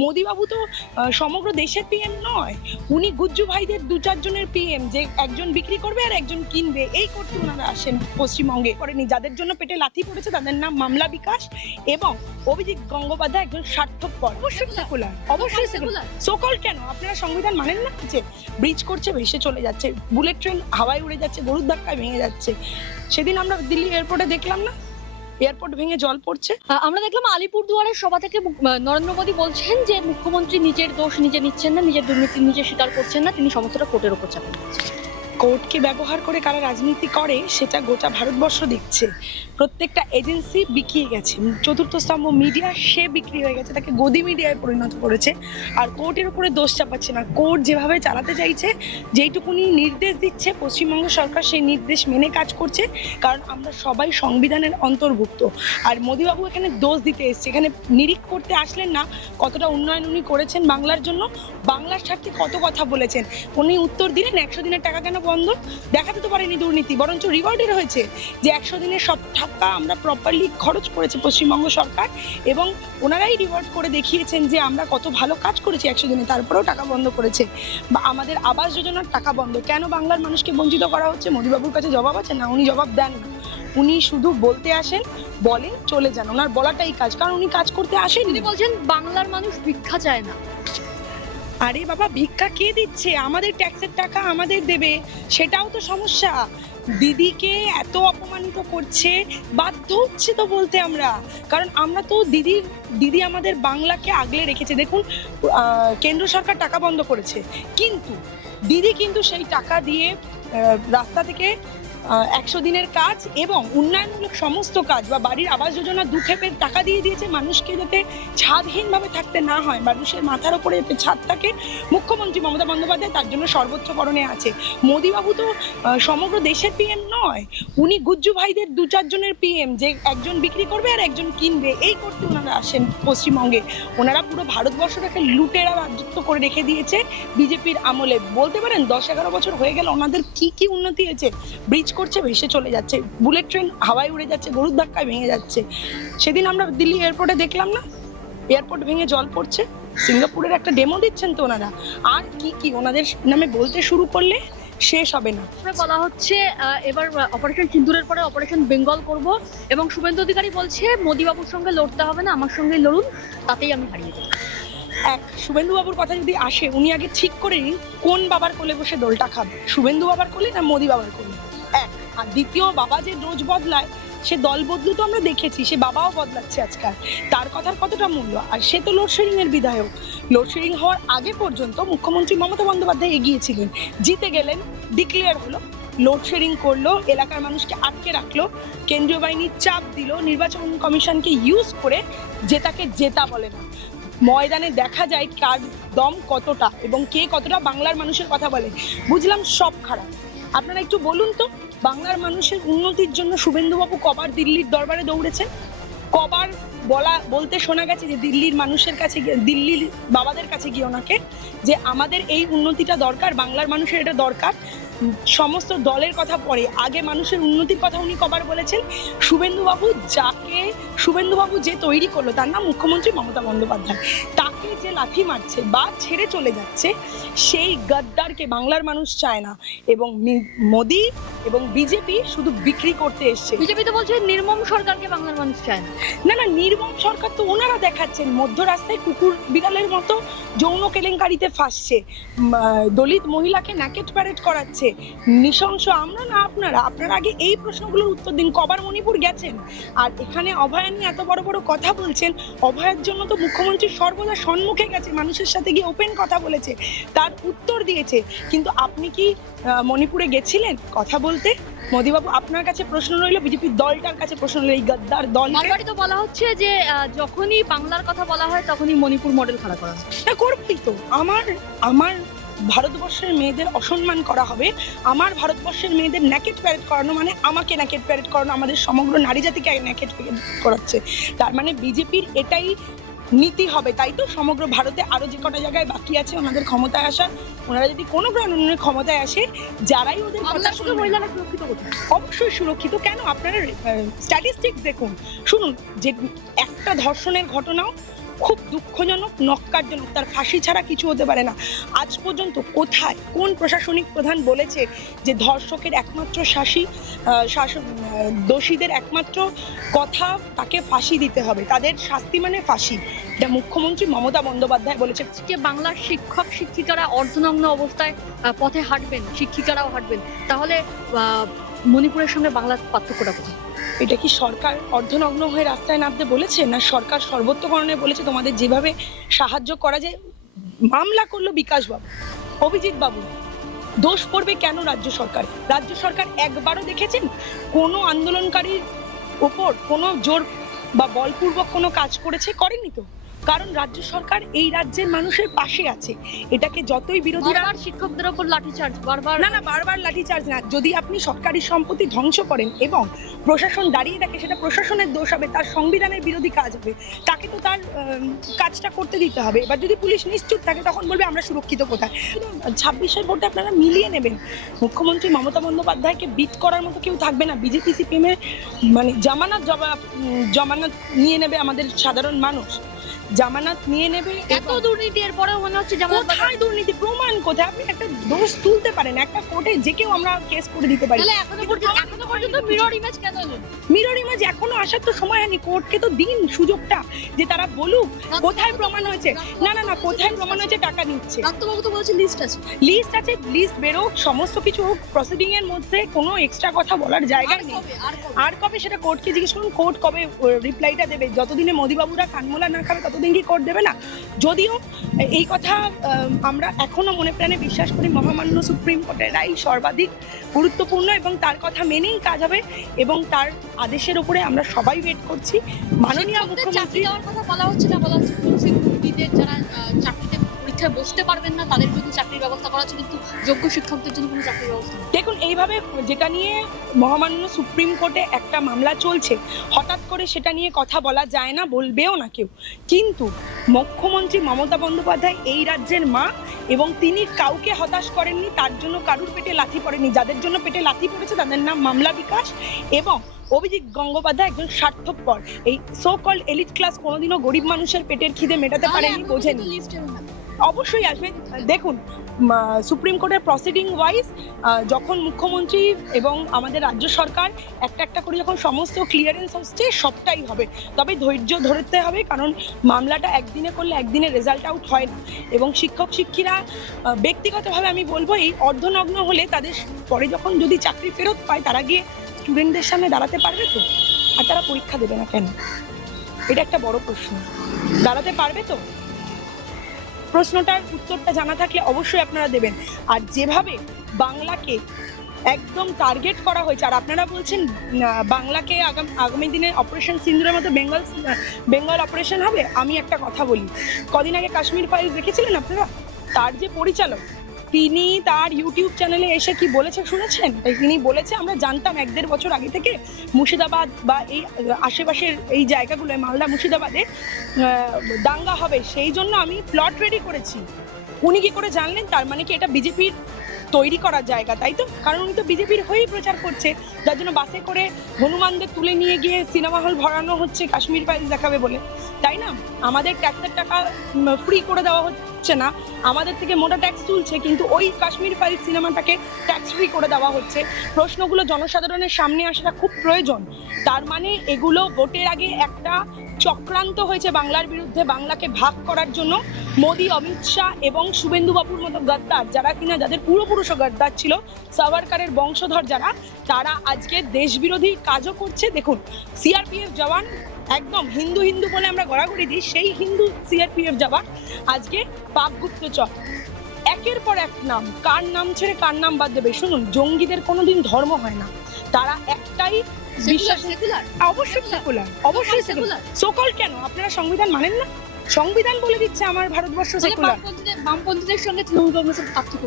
মোদিবাবু তো সমগ্র দেশের পিএম নয়। উনি গুজ্জু ভাইদের দু চারজনের পিএম যে একজন বিক্রি করবে আর একজন কিনবে। এই করতে ওনারা আসেন পশ্চিমবঙ্গে। করেনি যাদের জন্য পেটে লাথি পড়েছে তাদের নাম মামলা বিকাশ এবং অভিজিৎ গঙ্গোপাধ্যায় একজন স্বার্থপর। অবশ্যই সেকুলার অবশ্যই সেকুলার সকল কেন? আপনারা সংবিধান মানেন না যে ব্রিজ করছে ভেসে চলে যাচ্ছে। বুলেট ট্রেন হাওয়ায় উড়ে যাচ্ছে গরুর ধাক্কায় ভেঙে যাচ্ছে। সেদিন আমরা দিল্লি এয়ারপোর্টে দেখলাম না? এয়ারপোর্ট ভেঙে জল পড়ছে? আমরা দেখলাম আলিপুর দুয়ারের সভা থেকে নরেন্দ্র মোদী বলছেন যে মুখ্যমন্ত্রী নিজের দোষ নিজে নিচ্ছেন না, নিজের দুর্নীতি নিজে স্বীকার করছেন না, তিনি সমস্তটা কোর্টের উপর চাপেন কোর্টকে ব্যবহার করে কারা রাজনীতি করে, সেটা গোটা ভারতবর্ষ দেখছে। প্রত্যেকটা এজেন্সি বিকিয়ে গেছে। চতুর্থ স্তম্ভ মিডিয়া, সে বিক্রি হয়ে গেছে, তাকে গদি মিডিয়ায় পরিণত করেছে। আর কোর্টের উপরে দোষ চাপাচ্ছে না। কোর্ট যেভাবে চালাতে চাইছে, যেইটুকুনি নির্দেশ দিচ্ছে, পশ্চিমবঙ্গ সরকার সেই নির্দেশ মেনে কাজ করছে, কারণ আমরা সবাই সংবিধানের অন্তর্ভুক্ত। আর মোদিবাবু এখানে দোষ দিতে এসছে। এখানে নিরিখ করতে আসলেন না, কতটা উন্নয়ন উনি করেছেন বাংলার জন্য। বাংলার স্বার্থে কত কথা বলেছেন। উনি উত্তর দিলেন, একশো দিনের টাকা কেন বন্ধ দেখাতে তো পারেনি দুর্নীতি, বরঞ্চ রিওয়ার্ডেড হয়েছে যে একশো দিনের সব টাকা আমরা প্রপারলি খরচ করেছে পশ্চিমবঙ্গ সরকার এবং ওনারাই রিওয়ার্ড করে দেখিয়েছেন যে আমরা কত ভালো কাজ করেছি একশো দিনে, তারপরেও টাকা বন্ধ করেছে। বা আমাদের আবাস যোজনার টাকা বন্ধ, কেন বাংলার মানুষকে বঞ্চিত করা হচ্ছে? মোদীবাবুর কাছে জবাব আছে? না, উনি জবাব দেন না। উনি শুধু বলতে আসেন, বলেন, চলে যান। ওনার বলাটাই কাজ। কারণ উনি কাজ করতে আসেন তিনি বলছেন, বাংলার মানুষ ভিক্ষা চায় না। আরে বাবা, ভিক্ষা কে দিচ্ছে? আমাদের ট্যাক্সের টাকা আমাদের দেবে। সেটাও তো সমস্যা। দিদিকে এত অপমানিত করছে, বাধ্য হচ্ছে তো বলতে আমরা। কারণ আমরা তো দিদির দিদি আমাদের বাংলাকে আগলে রেখেছে। দেখুন কেন্দ্র সরকার টাকা বন্ধ করেছে। কিন্তু দিদি কিন্তু সেই টাকা দিয়ে রাস্তা থেকে একশো দিনের কাজ এবং উন্নয়নমূলক সমস্ত কাজ বা বাড়ির আবাস যোজনা দু খেপের টাকা দিয়ে দিয়েছে মানুষকে যাতে ছাদহীনভাবে থাকতে না হয়। মানুষের মাথার উপরে যাতে ছাদ থাকে। মুখ্যমন্ত্রী মমতা বন্দ্যোপাধ্যায় তার জন্য সর্বোচ্চকরণে আছে। মোদিবাবু তো সমগ্র দেশের পিএম নয়। উনি গুজ্জু ভাইদের দু চারজনের পিএম যে একজন বিক্রি করবে আর একজন কিনবে। এই করতে ওনারা আসেন পশ্চিমবঙ্গে। ওনারা পুরো ভারতবর্ষটাকে লুটেরা রাজত্ব করে রেখে দিয়েছে বিজেপির আমলে। বলতে পারেন দশ এগারো বছর হয়ে গেল, ওনাদের কি কি উন্নতি হয়েছে? ব্রিজ করছে ভেসে চলে যাচ্ছে। বুলেট ট্রেন হাওয়ায় উড়ে যাচ্ছে গরুর ধাক্কায় ভেঙে যাচ্ছে। সেদিন আমরা দিল্লি এয়ারপোর্টে দেখলাম না? এয়ারপোর্ট ভেঙে জল পড়ছে। সিঙ্গাপুরের একটা ডেমো দিচ্ছেন তো ওনারা। আর কি কি? ওনাদের নামে বলতে শুরু করলে শেষ হবে না। বলা হচ্ছে এবার অপারেশন সিন্দুরের পরে অপারেশন বেঙ্গল করব। এবং শুভেন্দু অধিকারী বলছে মোদিবাবুর সঙ্গে লড়তে হবে না আমার সঙ্গে লড়ুন তাতেই আমি হারিয়ে দেবো এক শুভেন্দু বাবুর কথা যদি আসে উনি আগে ঠিক করে নিন কোন বাবার কোলে বসে দোলটা খাবে? শুভেন্দু বাবার কোলে না মোদি বাবার কোলে? এক। আর দ্বিতীয়, বাবা যে রোজ বদলায়, সে দল বদলু তো আমরা দেখেছি, সে বাবাও বদলাচ্ছে আজকাল। তার কথার কতটা মূল্য? আর সে তো লোডশেডিং এর বিধায়ক। লোডশেডিং হওয়ার আগে পর্যন্ত মুখ্যমন্ত্রী মমতা বন্দ্যোপাধ্যায় এগিয়েছিলেন জিতে গেলেন ডিক্লেয়ার হলো। লোডশেডিং করল, এলাকার মানুষকে আটকে রাখল, কেন্দ্রীয় বাহিনীর চাপ দিল, নির্বাচন কমিশনকে ইউজ করে জেতাকে জেতা বলে না। ময়দানে দেখা যায় কার দম কতটা এবং কে কতটা বাংলার মানুষের কথা বলে। বুঝলাম সব খারাপ। আপনারা একটু বলুন তো, বাংলার মানুষের উন্নতির জন্য শুভেন্দুবাবু কবার দিল্লির দরবারে দৌড়েছেন? কবার বলা, বলতে শোনা গেছে যে দিল্লির মানুষের কাছে গিয়ে, দিল্লির বাবাদের কাছে গিয়ে ওনাকে যে আমাদের এই উন্নতিটা দরকার, বাংলার মানুষের এটা দরকার। সমস্ত দলের কথা পরে আগে মানুষের উন্নতির কথা উনি কবার বলেছেন। শুভেন্দুবাবু যাকে শুভেন্দুবাবু যে তৈরি করল তার নাম মুখ্যমন্ত্রী মমতা বন্দ্যোপাধ্যায়। তাকে যে লাথি মারছে বা ছেড়ে চলে যাচ্ছে সেই গদ্দারকে বাংলার মানুষ চায় না। এবং মোদি এবং বিজেপি শুধু বিক্রি করতে এসছে। বিজেপি তো বলছে নির্মম সরকারকে বাংলার মানুষ চায় না। না না নির্মম সরকার তো ওনারা দেখাচ্ছেন। মধ্য রাস্তায় কুকুর বিড়ালের মতো যৌন কেলেঙ্কারিতে ফাঁসছে। দলিত মহিলাকে ন্যাকেট প্যারেড করাচ্ছে। নৃশংস আমরা না আপনারা? আপনারা আগে এই প্রশ্নগুলোর উত্তর দিন। কবার মণিপুর গেছেন। আর এখানে অভয়া নিয়ে এত বড় বড় কথা বলছেন অভয়ের জন্য তো মুখ্যমন্ত্রী সর্বদা সম্মুখে গেছে মানুষের সাথে গিয়ে ওপেন কথা বলেছে তার উত্তর দিয়েছে। কিন্তু আপনি কি মণিপুরে গেছিলেন কথা বলতে? মোদিবাবু আপনার কাছে প্রশ্ন রইল বিজেপির দলটার কাছে প্রশ্ন রইল এই গদ্দার দল বারবারই তো বলা হচ্ছে যে যখনই বাংলার কথা বলা হয় তখনই মণিপুর মডেল খাড়া করা হয়। না করবই তো। আমার আমার ভারতবর্ষের মেয়েদের অসম্মান করা হবে। আমার ভারতবর্ষের মেয়েদের ন্যাকেট প্যারেড করানো মানে আমাকে ন্যাকেট প্যারেড করানো আমাদের সমগ্র নারী জাতিকে ন্যাকেট করাচ্ছে। তার মানে বিজেপির এটাই নীতি হবে তাই তো? সমগ্র ভারতে আরও যে কটা জায়গায় বাকি আছে ওনাদের ক্ষমতায় আসার ওনারা যদি কোনো কারণে ক্ষমতায় আসে যারাই ওদের কথা বাংলার শুধু শুনবে না- মহিলারা সুরক্ষিত অবশ্যই সুরক্ষিত। কেন? আপনারা স্ট্যাটিস্টিক্স দেখুন। শুনুন যে একটা ধর্ষণের ঘটনাও খুব দুঃখজনক নক্কারজনক তার ফাঁসি ছাড়া কিছু হতে পারে না। আজ পর্যন্ত কোথায় কোন প্রশাসনিক প্রধান বলেছে যে ধর্ষকের একমাত্র শাসি আহ, দোষীদের একমাত্র কথা তাকে ফাঁসি দিতে হবে। তাদের শাস্তি মানে ফাঁসি। এটা মুখ্যমন্ত্রী মমতা বন্দ্যোপাধ্যায় বলেছে আজকে বাংলার শিক্ষক শিক্ষিকারা অর্ধনগ্ন অবস্থায় পথে হাঁটবেন শিক্ষিকারাও হাঁটবেন তাহলে মণিপুরের সঙ্গে বাংলার পার্থক্যটা কোথায়? এটা কি সরকার অর্ধনগ্ন হয়ে রাস্তায় নামতে বলেছে? না সরকার সর্বত্রকরণে বলেছে তোমাদের যেভাবে সাহায্য করা যায়? মামলা করল বিকাশ বাবু, অভিজিৎ বাবু। দোষ পড়বে কেন রাজ্য সরকার? রাজ্য সরকার একবারও দেখেছেন কোনো আন্দোলনকারীর ওপর কোনো জোর বা বলপূর্বক কোনো কাজ করেছে? করেনি তো? কারণ রাজ্য সরকার এই রাজ্যের মানুষের পাশে আছে। এটাকে যতই বিরোধীরা বারবার শিক্ষকদের ওপর লাঠিচার্জ বারবার না না বারবার লাঠিচার্জ না। যদি আপনি সরকারি সম্পত্তি ধ্বংস করেন এবং প্রশাসন দাঁড়িয়ে থাকে সেটা প্রশাসনের দোষ হবে তার সংবিধানের বিরোধী কাজ হবে তাকে তো তার কাজটা করতে দিতে হবে। এবার যদি পুলিশ নিশ্চুপ থাকে তখন বলবে আমরা সুরক্ষিত কোথায়। ছাব্বিশের ভোটে আপনারা মিলিয়ে নেবেন। মুখ্যমন্ত্রী মমতা বন্দ্যোপাধ্যায়কে বিট করার মতো কেউ থাকবে না। বিজেপি সিপিএমের মানে জামানত উম, জামানত নিয়ে নেবে আমাদের সাধারণ মানুষ। জামানত নিয়ে নেবে এত দুর্নীতি এর পরেও মনে হচ্ছে যেমন কোথায় দুর্নীতি? প্রমাণ কোথায়? আপনি একটা দোষ তুলতে পারেন একটা কোর্টে যে কেউ আমরা কেস করে দিতে পারি। তাহলে এখনও পর্যন্ত এখনও পর্যন্ত মিরর ইমেজ কেন এলো মিরর ইমেজ এখনও আসার তো সময় হয়নি। কোর্টকে তো দিন সুযোগটা যে তারা বলুক কোথায় প্রমাণ হয়েছে। না না না কোথায় প্রমাণ হয়েছে টাকা নিচ্ছে। তো বলছে লিস্ট আছে। লিস্ট আছে লিস্ট বেরোক সমস্ত কিছু হোক প্রসিডিং এর মধ্যে কোনো এক্সট্রা কথা বলার জায়গা নেই। আর কবে? আর কবে সেটা কোর্টকে জিজ্ঞেস করুন কোর্ট কবে রিপ্লাইটা দেবে। যতদিনে মোদিবাবুরা কানমোলা না খাবে ততদিন কি কোর্ট দেবে না? যদিও এই কথা আমরা এখনও মনে প্রাণে বিশ্বাস করি মহামান্য সুপ্রিম কোর্টের রায় সর্বাধিক গুরুত্বপূর্ণ এবং তার কথা মেনেই কাজ হবে এবং তার আদেশের উপরে আমরা সবাই ওয়েট করছি। মাননীয় মুখ্যমন্ত্রী কথা বলা হচ্ছে না? বলা হচ্ছে যারা চাকরিতে পরীক্ষায় বসতে পারবেন না তাদের জন্য চাকরির ব্যবস্থা করা হচ্ছে কিন্তু যোগ্য শিক্ষকদের জন্য কোনো চাকরির ব্যবস্থা দেখুন এইভাবে যেটা নিয়ে মহামান্য সুপ্রিম কোর্টে একটা মামলা চলছে হঠাৎ করে সেটা নিয়ে কথা বলা যায় না বলবেও না কেউ। কিন্তু মুখ্যমন্ত্রী মমতা বন্দ্যোপাধ্যায় এই রাজ্যের মা এবং তিনি কাউকে হতাশ করেননি তার জন্য কারুর পেটে লাথি পড়েনি যাদের জন্য পেটে লাথি পড়েছে তাদের নাম মামলা বিকাশ এবং অভিজিৎ গঙ্গোপাধ্যায় একজন স্বার্থপর। এই সো কল এলিট ক্লাস কোনোদিনও গরিব মানুষের পেটের খিদে মেটাতে পারেনি বোঝেনি। অবশ্যই আসবে দেখুন সুপ্রিম কোর্টের প্রসিডিং ওয়াইজ যখন মুখ্যমন্ত্রী এবং আমাদের রাজ্য সরকার একটা একটা করে যখন সমস্ত ক্লিয়ারেন্স হচ্ছে, সবটাই হবে। তবে ধৈর্য ধরতে হবে, কারণ মামলাটা একদিনে করলে একদিনে রেজাল্ট আউট হয় না। এবং শিক্ষক শিক্ষিরা ব্যক্তিগতভাবে আমি বলব, এই অর্ধনগ্ন হলে তাদের পরে যখন যদি চাকরি ফেরত পায়, তারা গিয়ে স্টুডেন্টদের সামনে দাঁড়াতে পারবে তো? আর তারা পরীক্ষা দেবে না কেন? এটা একটা বড় প্রশ্ন। দাঁড়াতে পারবে তো? প্রশ্নটার উত্তরটা জানা থাকলে অবশ্যই আপনারা দেবেন। আর যেভাবে বাংলাকে একদম টার্গেট করা হয়েছে, আর আপনারা বলছেন বাংলাকে আগাম, আগামী দিনে অপারেশন সিন্দুরের মতো বেঙ্গল বেঙ্গল অপারেশন হবে? আমি একটা কথা বলি। কদিন আগে কাশ্মীর ফাইলস দেখেছিলেন আপনারা? তার যে পরিচালক তিনি তার ইউটিউব চ্যানেলে এসে কি বলেছে শুনেছেন? তিনি বলেছে, আমরা জানতাম এক দেড় বছর আগে থেকে মুর্শিদাবাদ বা এই আশেপাশের এই জায়গাগুলোয়, মালদা, মুর্শিদাবাদে দাঙ্গা হবে। সেই জন্য আমি প্লট রেডি করেছি। উনি কি করে জানলেন? তার মানে কি এটা বিজেপির তৈরি করার জায়গা, তাই তো? কারণ উনি তো বিজেপির হয়েই প্রচার করছে। যার জন্য বাসে করে হনুমানদের তুলে নিয়ে গিয়ে সিনেমা হল ভরানো হচ্ছে, কাশ্মীর ফাইলস দেখাবে বলে। তাই না? আমাদের ট্যাক্সের টাকা ফ্রি করে দেওয়া হচ্ছে। না। আমাদের থেকে মোটা ট্যাক্স তুলছে, কিন্তু ওই কাশ্মীর ফাইল সিনেমাটাকে ট্যাক্স ফ্রি করে দেওয়া হচ্ছে। প্রশ্নগুলো জনসাধারণের সামনে আসাটা খুব প্রয়োজন। তার মানে এগুলো ভোটের আগে একটা চক্রান্ত হয়েছে বাংলার বিরুদ্ধে বাংলাকে ভাগ করার জন্য। মোদী, অমিত শাহ এবং শুভেন্দু বাবুর মতো গদ্দার যারা কিনা, যাদের পূর্বপুরুষও গদ্দার ছিল সাভারকারের বংশধর যারা, তারা আজকে দেশবিরোধী কাজও করছে। দেখুন সিআরপিএফ জওয়ান, একদম হিন্দু হিন্দু বলে আমরা গড়াগড়ি দিই, সেই হিন্দু সিআরপিএফ জওয়ান আজকে পাক গুপ্তচর একের পর এক নাম, কার নাম ছেড়ে কার নাম বাদ দেবে? শুনুন, জঙ্গিদের কোনোদিন ধর্ম হয় না। তারা একটাই বিশ্বাস অবশ্যই সেকুলার অবশ্যই সেকুলার সকল কেন? আপনারা সংবিধান মানেন না? সংবিধান বলে দিচ্ছে আমার ভারতবর্ষ সেকুলার বামপন্থীদের সঙ্গে তৃণমূল কংগ্রেসের পার্থক্য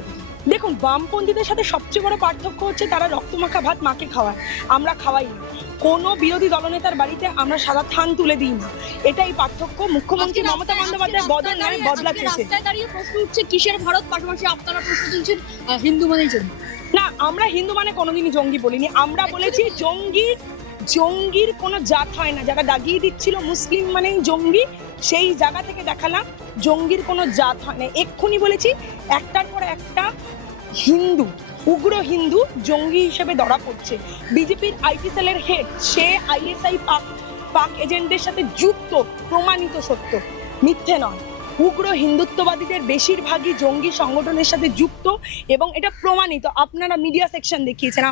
দেখুন বামপন্থীদের সাথে সবচেয়ে বড় পার্থক্য হচ্ছে তারা রক্তমাখা ভাত মাকে খাওয়ায়। আমরা খাওয়াই না। কোনো বিরোধী দলনেতার বাড়িতে আমরা সাদা থান তুলে দিই না। এটাই পার্থক্য। মুখ্যমন্ত্রী মমতা বন্দ্যোপাধ্যায় বদল নয় রাস্তায় বদলা দাঁড়িয়ে- প্রশ্ন উঠছে কিসের ভারত? পাশাপাশি আপনারা প্রশ্ন তুলছেন হিন্দু মানেই জন্য না, আমরা হিন্দু মানে কোনোদিনই জঙ্গি বলিনি। আমরা বলেছি জঙ্গি, জঙ্গির কোনো জাত হয় না। যারা দাগিয়ে দিচ্ছিল মুসলিম মানেই জঙ্গি, সেই জায়গা থেকে দেখালাম জঙ্গির কোনো জাত হয় না। এক্ষুনি বলেছি, একটার পর একটা হিন্দু, উগ্র হিন্দু জঙ্গি হিসেবে ধরা পড়ছে। বিজেপির আইটি সেলের হেড সে আইএসআই পাক পাক এজেন্টদের সাথে যুক্ত, প্রমাণিত সত্য। মিথ্যে নয়। উগ্র হিন্দুত্ববাদীদের বেশিরভাগই জঙ্গি সংগঠনের সাথে যুক্ত এবং এটা প্রমাণিত। আপনারা মিডিয়া সেকশন দেখিয়েছেন।